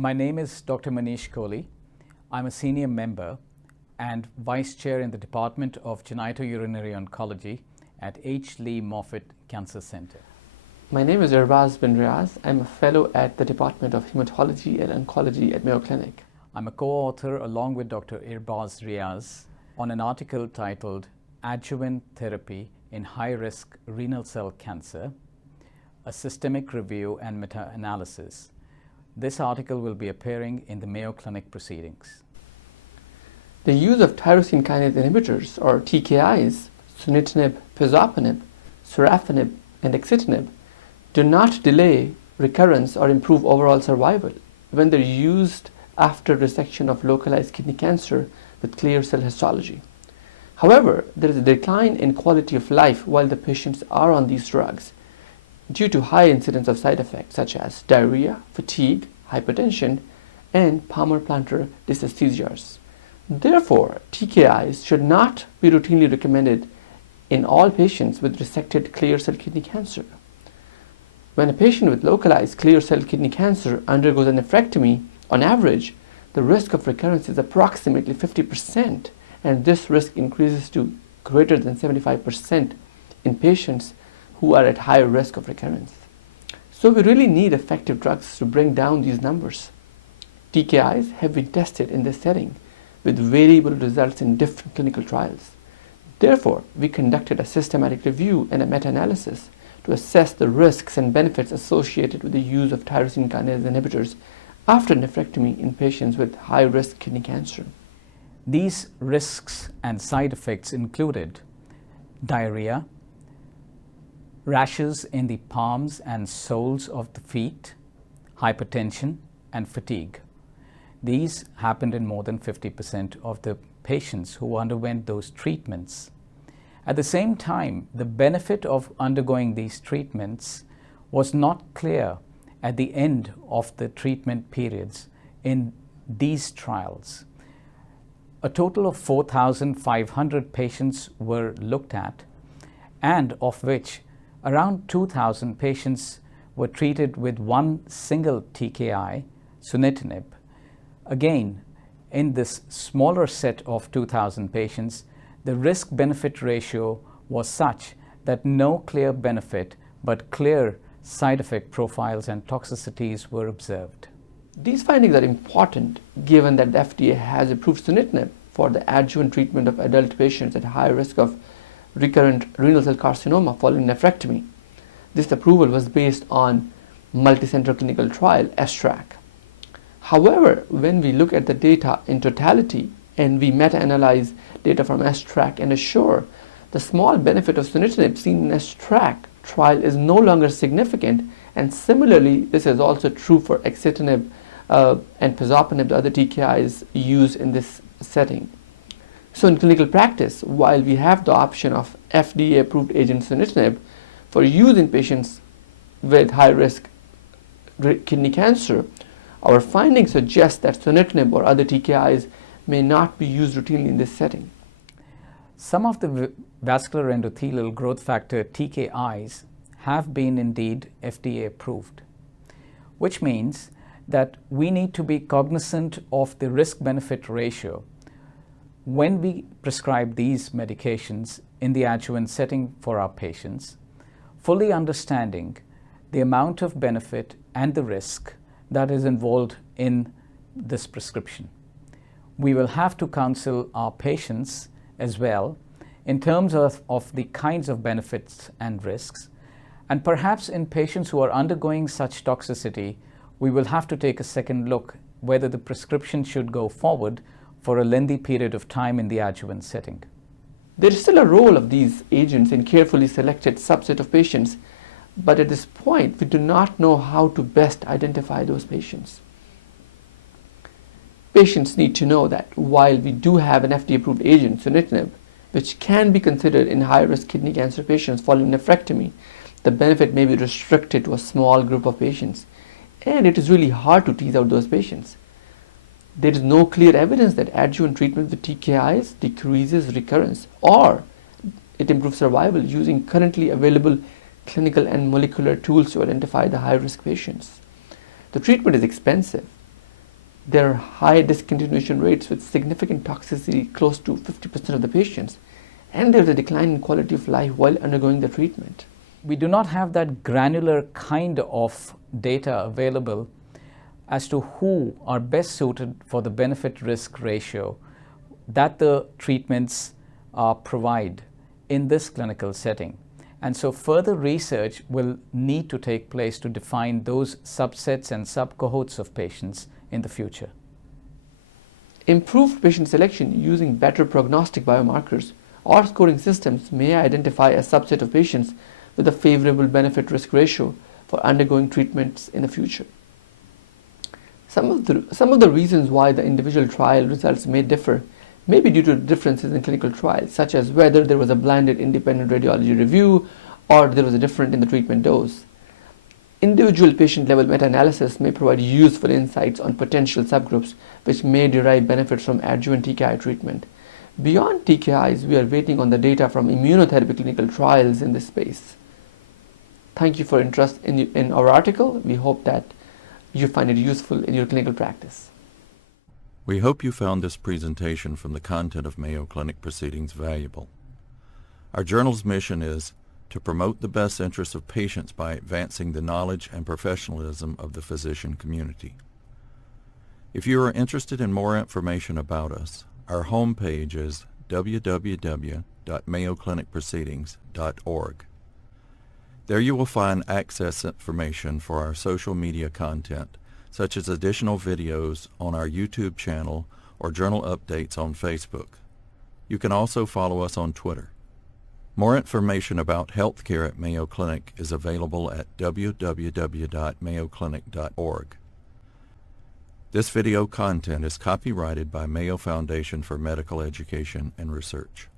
My name is Dr. Manish Kohli. I'm a senior member and vice chair in the Department of Genitourinary Oncology at H. Lee Moffitt Cancer Center. My name is Irbaz bin Riaz. I'm a fellow at the Department of Hematology and Oncology at Mayo Clinic. I'm a co-author along with Dr. Irbaz Riaz on an article titled Adjuvant Therapy in High-Risk Renal Cell Cancer, a Systemic Review and Meta-Analysis. This article will be appearing in the Mayo Clinic Proceedings. The use of tyrosine kinase inhibitors, or TKIs, sunitinib, pazopanib, sorafenib, and axitinib, do not delay recurrence or improve overall survival when they're used after resection of localized kidney cancer with clear cell histology. However, there is a decline in quality of life while the patients are on these drugs due to high incidence of side effects such as diarrhea, fatigue, hypertension, and Palmer-Plantar dysesthesias. Therefore, TKIs should not be routinely recommended in all patients with resected clear cell kidney cancer. When a patient with localized clear cell kidney cancer undergoes a nephrectomy, on average, the risk of recurrence is approximately 50%, and this risk increases to greater than 75% in patients who are at higher risk of recurrence. So we really need effective drugs to bring down these numbers. TKIs have been tested in this setting with variable results in different clinical trials. Therefore, we conducted a systematic review and a meta-analysis to assess the risks and benefits associated with the use of tyrosine kinase inhibitors after nephrectomy in patients with high-risk kidney cancer. These risks and side effects included diarrhea, rashes in the palms and soles of the feet, hypertension, and fatigue. These happened in more than 50% of the patients who underwent those treatments. At the same time, the benefit of undergoing these treatments was not clear at the end of the treatment periods in these trials. A total of 4,500 patients were looked at, and of which around 2,000 patients were treated with one single TKI, sunitinib. Again, in this smaller set of 2,000 patients, the risk-benefit ratio was such that no clear benefit but clear side effect profiles and toxicities were observed. These findings are important given that the FDA has approved sunitinib for the adjuvant treatment of adult patients at high risk of recurrent renal cell carcinoma following nephrectomy. This approval was based on multicenter clinical trial, STRAC. However, when we look at the data in totality and we meta-analyze data from STRAC and ASSURE, the small benefit of sunitinib seen in STRAC trial is no longer significant, and similarly this is also true for axitinib and pazopanib, the other TKIs used in this setting. So in clinical practice, while we have the option of FDA-approved agent sunitinib for use in patients with high-risk kidney cancer, our findings suggest that sunitinib or other TKIs may not be used routinely in this setting. Some of the vascular endothelial growth factor TKIs have been indeed FDA approved, which means that we need to be cognizant of the risk-benefit ratio when we prescribe these medications in the adjuvant setting for our patients, fully understanding the amount of benefit and the risk that is involved in this prescription. We will have to counsel our patients as well in terms of the kinds of benefits and risks, and perhaps in patients who are undergoing such toxicity, we will have to take a second look whether the prescription should go forward for a lengthy period of time in the adjuvant setting. There is still a role of these agents in carefully selected subset of patients, but at this point we do not know how to best identify those patients. Patients need to know that while we do have an FDA-approved agent, sunitinib, which can be considered in high-risk kidney cancer patients following nephrectomy, the benefit may be restricted to a small group of patients, and it is really hard to tease out those patients. There is no clear evidence that adjuvant treatment with TKIs decreases recurrence or it improves survival using currently available clinical and molecular tools to identify the high-risk patients. The treatment is expensive. There are high discontinuation rates with significant toxicity close to 50% of the patients, and there's a decline in quality of life while undergoing the treatment. We do not have that granular kind of data available as to who are best suited for the benefit-risk ratio that the treatments provide in this clinical setting. And so further research will need to take place to define those subsets and subcohorts of patients in the future. Improved patient selection using better prognostic biomarkers or scoring systems may identify a subset of patients with a favorable benefit-risk ratio for undergoing treatments in the future. Some of the reasons why the individual trial results may differ may be due to differences in clinical trials, such as whether there was a blinded independent radiology review or there was a difference in the treatment dose. Individual patient-level meta-analysis may provide useful insights on potential subgroups which may derive benefits from adjuvant TKI treatment. Beyond TKIs, we are waiting on the data from immunotherapy clinical trials in this space. Thank you for interest in our article. We hope that you find it useful in your clinical practice. We hope you found this presentation from the content of Mayo Clinic Proceedings valuable. Our journal's mission is to promote the best interests of patients by advancing the knowledge and professionalism of the physician community. If you are interested in more information about us, our homepage is www.mayoclinicproceedings.org. There you will find access information for our social media content, such as additional videos on our YouTube channel or journal updates on Facebook. You can also follow us on Twitter. More information about healthcare at Mayo Clinic is available at www.mayoclinic.org. This video content is copyrighted by Mayo Foundation for Medical Education and Research.